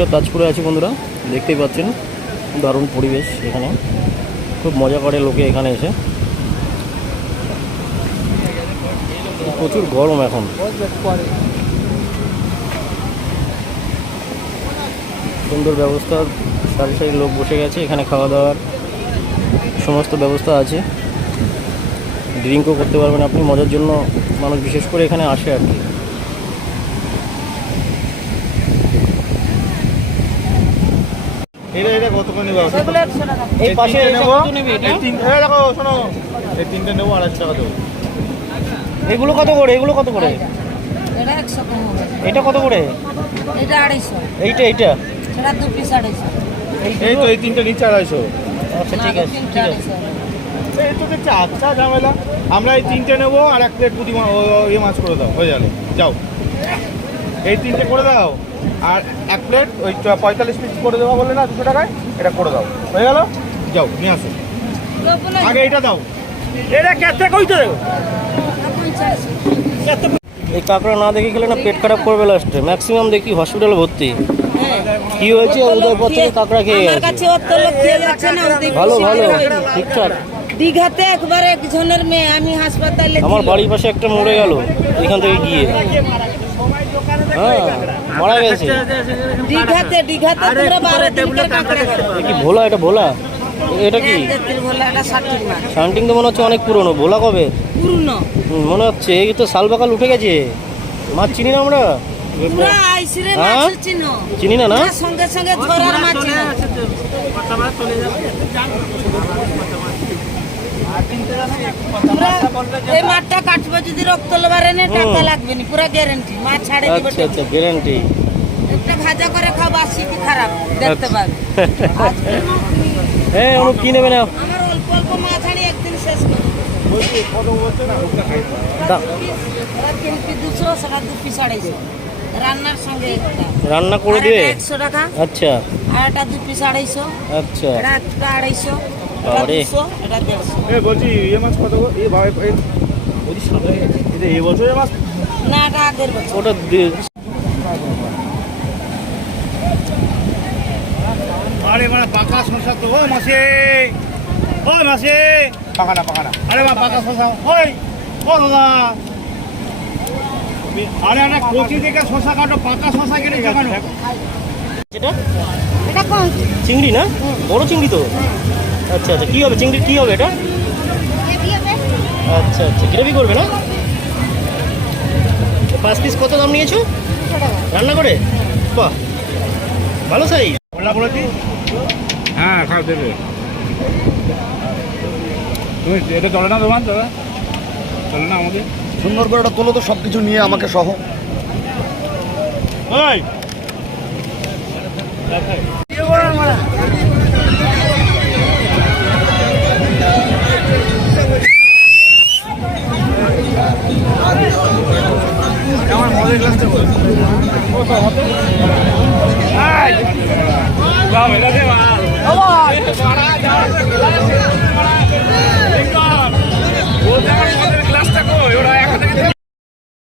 উড়িষ্যার তাজপুরে আছি বন্ধুরা, দেখতেই পাচ্ছেন দারুণ পরিবেশ। এখানে খুব মজা করে লোকে এখানে এসে। প্রচুর গরম এখন। সুন্দর ব্যবস্থা, সারি সারি লোক বসে গেছে। এখানে খাওয়া দাওয়ার সমস্ত ব্যবস্থা আছে। ড্রিঙ্কও করতে পারবেন আপনি, মজার জন্য মানুষ বিশেষ করে এখানে আসে আর কি। এই পাশে এগুলো কত করে? এগুলো কত করে? এটা কত করে? এটা 250। এইটা এইটা সেটা 2 পিস 250। এই তো এই তিনটে নিচে 250। আচ্ছা ঠিক আছে ঠিক আছে। এই তো দেখছি আচ্ছা ঝামেলা। আমরা এই তিনটে নেবো আর এক প্লেট পুঁটি মাছ করে দাও, হয়ে যাবে। যাও এই তিনটে করে দাও আর এক প্লেট ওই 45 পিস করে দেওয়া বলে না 200 টাকায়, এটা করে দাও, হয়ে গেল। যাও নিয়ে আসো, আগে এটা দাও। এটা কেটে কইতে দেবো। এই কাঁকড়া না দেখে খেলে না পেট খারাপ করবে লাস্টে। ম্যাক্সিমাম দেখি হসপিটালে ভর্তি। কি হয়েছে? উদয়পথ থেকে কাঁকড়া খেয়ে আমার গেছে। কাছে অত লোক খেয়ে যাচ্ছে না, ওদিকে ভালো ভালো হয়নি। ঠিকঠাক। দীঘাতে একবার একজনের মেয়ে আমি হাসপাতালে আমার ছিল। বাড়ির পাশে একটা মরে গেল এখান থেকে গিয়ে। হ্যাঁ মারা গেছে। দীঘাতে তোমরা 12 দিনকার কাঁকড়া খাও। এ কি ভোলা? এটা ভোলা? এটা কি জাতির বলে এটা 60 মাছ শান্টিং? তো মনে হচ্ছে অনেক পুরনো। ভোলা কবে? পুরনো মনে হচ্ছে এই তো সালবাকাল উঠে গেছে। মাছ চিনি না আমরা। পুরা আইসিরে হ্যাঁ? মাছ চিনো চিনি না না? না, সঙ্গে সঙ্গে ঝরার মাছ চিনো। পুরা এই মাছটা কাটবে যদি রক্ত লবারে নে টাকা লাগবে না, পুরা গ্যারান্টি। মাছ ছাড়ে দিবে। আচ্ছা আচ্ছা গ্যারান্টি। একটা ভাজা করে খাও, বাসি কি খারাপ দেখতে পাবে। হ্যাঁ অনুপ কি নেবে না? আমার অল্প অল্প মাছ আনি একদিন শেষ করে দাম। 3 পিস 200, সেটা 2 পিস 250 রান্নার সঙ্গে একটা। রান্না করে দিবে? 100 টাকা। আচ্ছা আর এটা 2 পিস 250। আচ্ছা। এটা একটা 250, এটা বাবারে। 200, এটা 150। এ বলছি এ মাছ কত? এই ভাই ওই সামনে এটা এই বছরের মাছ না, এটা আগের বছর। ওটা আরে মানে পাকা শসা তো। ও মাসে, ও মাসে পাকা না। আরে মা পাকা শসা। ওই ও দাদা, আরে একটা কচি থেকে শসা কাটো, পাকা শসা কেটে কেন? যেটা এটা কোন চিংড়ি না? বড় চিংড়ি তো। আচ্ছা আচ্ছা কি হবে? চিংড়ির কি হবে এটা? আচ্ছা আচ্ছা গ্রেভি করবে না? 5 পিস কত দাম নিয়েছো রান্না করে? বাহ ভালো সাইজ। বললা বলেছি হ্যাঁ খাও দেবে। তুমি এটা চলে না দোকান? চলে না আমাদের? সুন্দর করে এটা তোলো তো, সব কিছু নিয়ে আমাকে সহ। ওই আমার মজার গ্লাসটা বল। ও তো হতে আই বাবা এটা দে মাল। বাবা